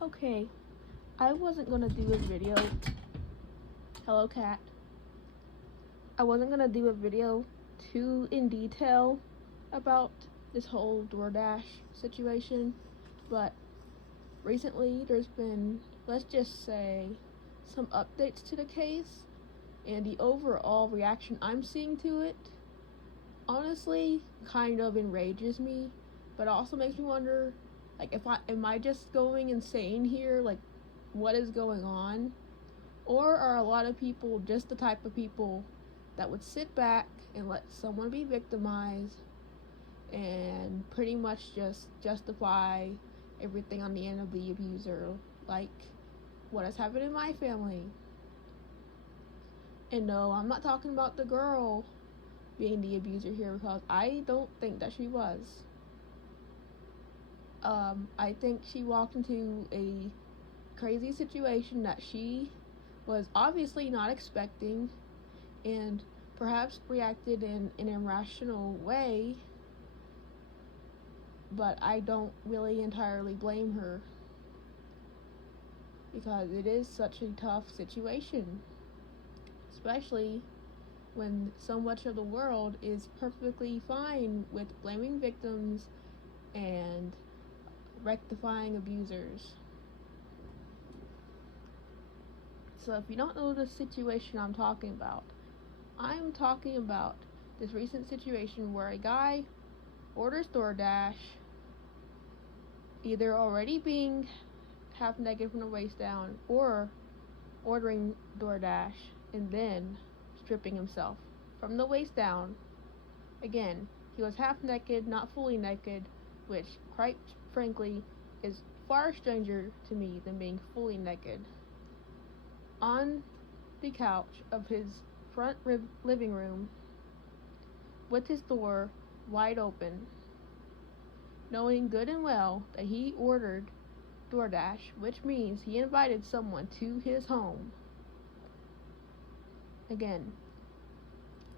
Okay, I wasn't gonna do a video. Hello, cat. I wasn't gonna do a video too in detail about this whole DoorDash situation, but recently there's been, let's just say, some updates to the case, and the overall reaction I'm seeing to it honestly kind of enrages me, but also makes me wonder, like, if I am I just going insane here? Like, what is going on? Or are a lot of people just the type of people that would sit back and let someone be victimized and pretty much just justify everything on the end of the abuser, like what has happened in my family? And no, I'm not talking about the girl being the abuser here, because I don't think that she was. I think she walked into a crazy situation that she was obviously not expecting, and perhaps reacted in an irrational way, but I don't really entirely blame her, because it is such a tough situation, especially when so much of the world is perfectly fine with blaming victims and rectifying abusers. So if you don't know the situation I'm talking about this recent situation where a guy orders DoorDash, either already being half naked from the waist down, or ordering DoorDash and then stripping himself from the waist down. Again, he was half naked, not fully naked, which, quite frankly, is far stranger to me than being fully naked, on the couch of his front living room with his door wide open, knowing good and well that he ordered DoorDash, which means he invited someone to his home. Again,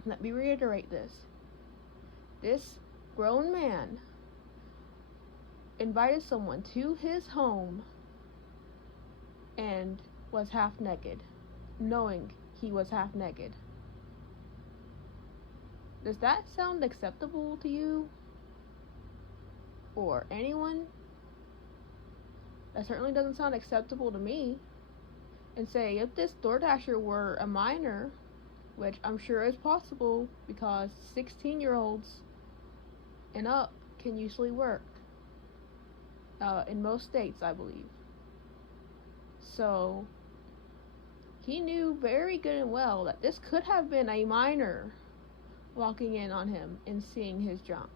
let me reiterate this. This grown man invited someone to his home and was half naked, knowing he was half naked. Does that sound acceptable to you? Or anyone? That certainly doesn't sound acceptable to me. And say, if this DoorDasher were a minor, which I'm sure is possible because 16-year-olds and up can usually work, in most states, I believe. So he knew very good and well that this could have been a minor walking in on him and seeing his junk,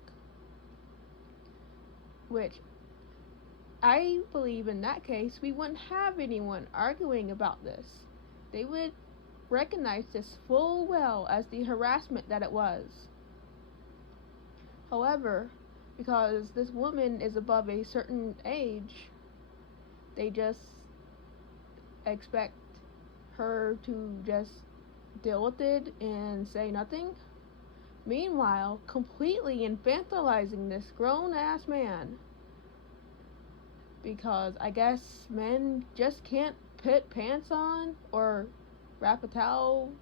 which I believe in that case we wouldn't have anyone arguing about this. They would recognize this full well as the harassment that it was. However, because this woman is above a certain age, they just expect her to just deal with it and say nothing. Meanwhile, completely infantilizing this grown-ass man, because I guess men just can't put pants on or wrap a towel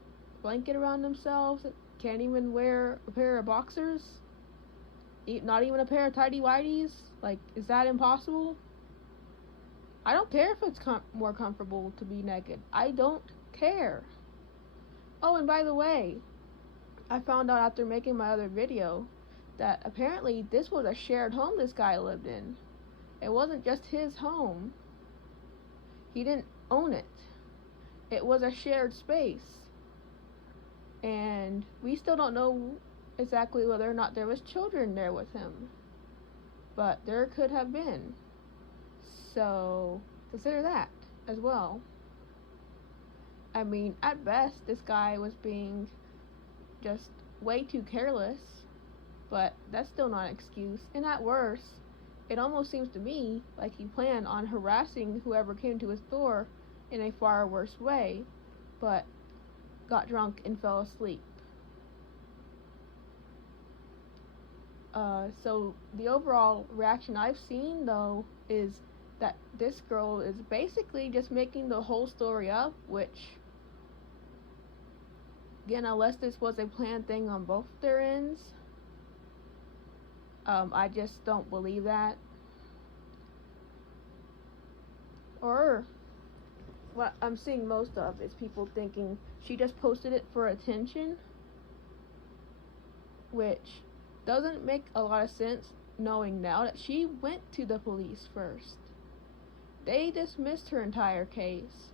blanket around themselves, can't even wear a pair of boxers, not even a pair of tighty-whities. Like, is that impossible? I don't care if it's more comfortable to be naked. I don't care. Oh, and by the way, I found out after making my other video that apparently this was a shared home this guy lived in. It wasn't just his home. He didn't own it. It was a shared space. And we still don't know exactly whether or not there was children there with him. But there could have been. So consider that as well. I mean, at best, this guy was being just way too careless, but that's still not an excuse. And at worst, it almost seems to me like he planned on harassing whoever came to his door in a far worse way, but got drunk and fell asleep. So the overall reaction I've seen, though, is that this girl is basically just making the whole story up, which, again, unless this was a planned thing on both their ends, I just don't believe that. Or what I'm seeing most of is people thinking she just posted it for attention, which doesn't make a lot of sense knowing now that she went to the police first. They dismissed her entire case,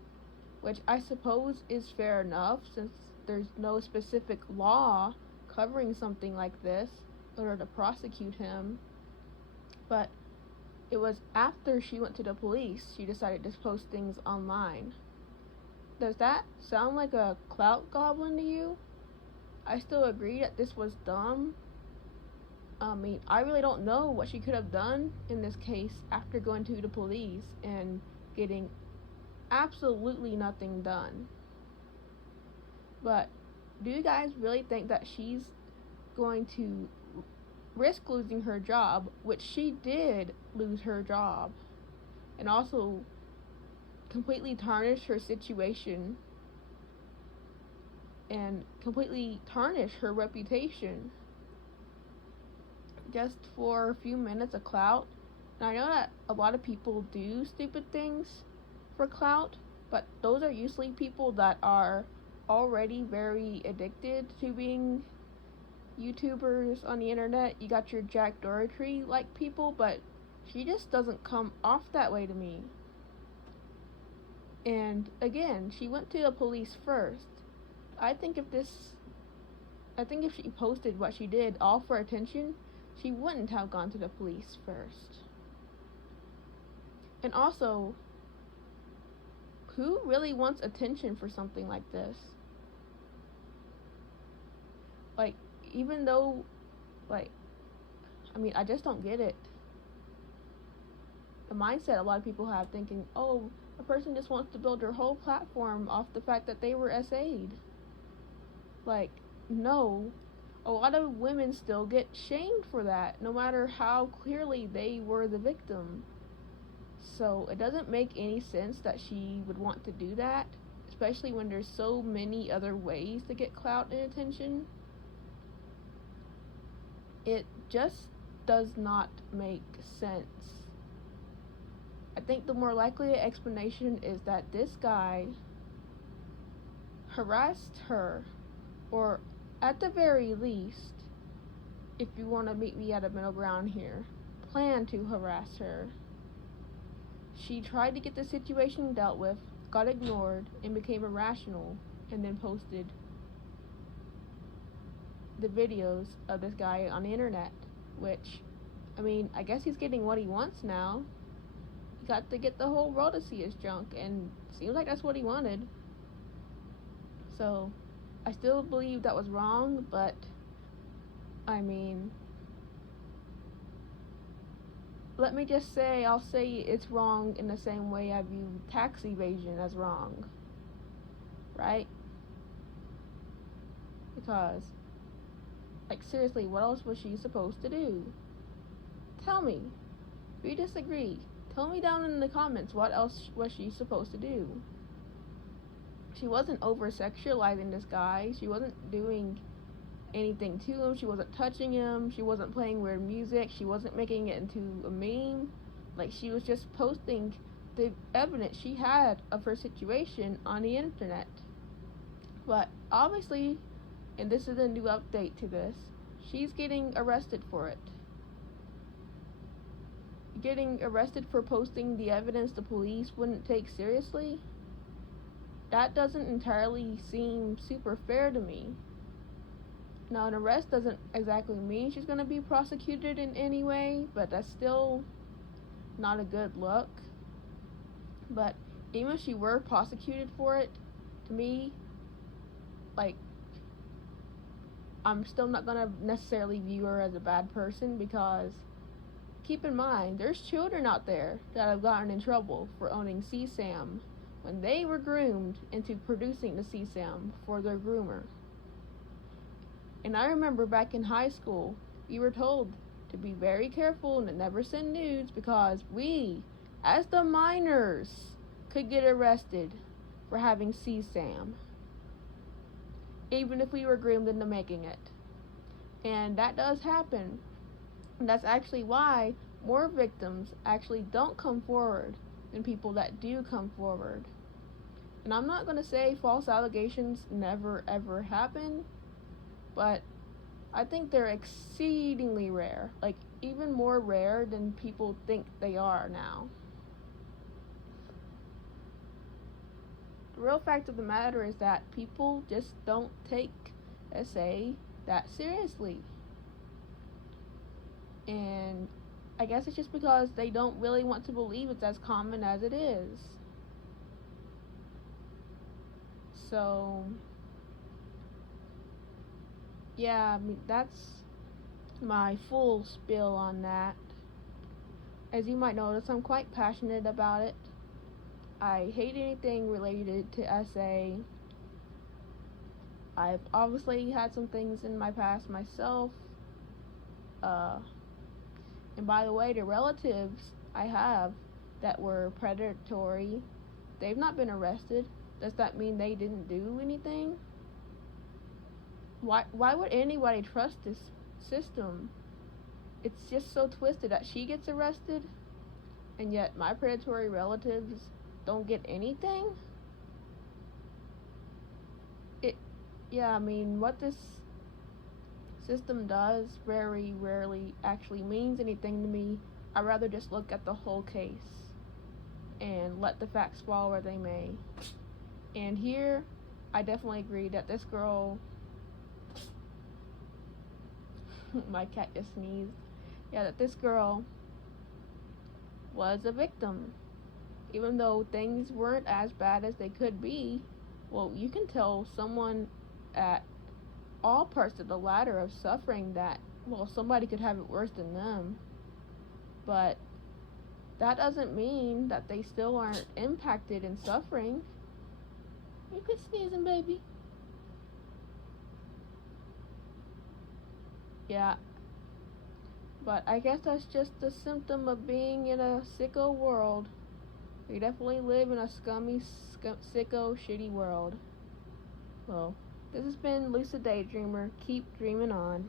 which I suppose is fair enough since there's no specific law covering something like this in order to prosecute him. But it was after she went to the police she decided to post things online. Does that sound like a clout goblin to you? I still agree that this was dumb. I mean, I really don't know what she could have done in this case after going to the police and getting absolutely nothing done. But do you guys really think that she's going to risk losing her job, which she did lose her job, and also completely tarnish her situation and completely tarnish her reputation just for a few minutes of clout? And I know that a lot of people do stupid things for clout, but those are usually people that are already very addicted to being YouTubers on the internet. You got your Jack Doherty like people, but she just doesn't come off that way to me. And again, she went to the police first. I think if she posted what she did all for attention, she wouldn't have gone to the police first. And also, who really wants attention for something like this? Like, even though, like, I mean, I just don't get it. The mindset a lot of people have thinking, oh, a person just wants to build their whole platform off the fact that they were SA'd. Like, no. A lot of women still get shamed for that, no matter how clearly they were the victim. So it doesn't make any sense that she would want to do that, especially when there's so many other ways to get clout and attention. It just does not make sense. I think the more likely explanation is that this guy harassed her, or at the very least, if you want to meet me at a middle ground here, planned to harass her. She tried to get the situation dealt with, got ignored, and became irrational, and then posted the videos of this guy on the internet, which, I mean, I guess he's getting what he wants now. He got to get the whole world to see his junk, and seems like that's what he wanted. So, I still believe that was wrong, but, I mean, let me just say, I'll say it's wrong in the same way I view tax evasion as wrong, right? Because, like, seriously, what else was she supposed to do? Tell me. If you disagree, tell me down in the comments what else was she supposed to do. She wasn't over-sexualizing this guy. She wasn't doing anything to him. She wasn't touching him. She wasn't playing weird music. She wasn't making it into a meme. Like, she was just posting the evidence she had of her situation on the internet. But obviously, and this is a new update to this, she's getting arrested for it. Getting arrested for posting the evidence the police wouldn't take seriously? That doesn't entirely seem super fair to me. Now, an arrest doesn't exactly mean she's going to be prosecuted in any way, but that's still not a good look. But even if she were prosecuted for it, to me, like, I'm still not going to necessarily view her as a bad person, because keep in mind, there's children out there that have gotten in trouble for owning CSAM when they were groomed into producing the CSAM for their groomer. And I remember back in high school, we were told to be very careful and to never send nudes because we, as the minors could get arrested for having CSAM, even if we were groomed into making it. And that does happen. And that's actually why more victims actually don't come forward than people that do come forward. And I'm not going to say false allegations never ever happen, but I think they're exceedingly rare. Like, even more rare than people think they are now. The real fact of the matter is that people just don't take SA that seriously. And I guess it's just because they don't really want to believe it's as common as it is. So, yeah, I mean, that's my full spiel on that. As you might notice, I'm quite passionate about it. I hate anything related to SA. I've obviously had some things in my past myself. And by the way, the relatives I have that were predatory, they've not been arrested. Does that mean they didn't do anything? Why would anybody trust this system? It's just so twisted that she gets arrested, and yet my predatory relatives don't get anything? Yeah, I mean, what this system does very rarely actually means anything to me. I'd rather just look at the whole case and let the facts fall where they may. And here, I definitely agree that this girl... my cat just sneezed. Yeah, that this girl was a victim. Even though things weren't as bad as they could be, well, you can tell someone at all parts of the ladder of suffering that, well, somebody could have it worse than them. But that doesn't mean that they still aren't impacted and suffering. You quit sneezing, baby. Yeah. But I guess that's just a symptom of being in a sicko world. We definitely live in a scummy, sicko, shitty world. Well, this has been Lucid Daydreamer. Keep dreaming on.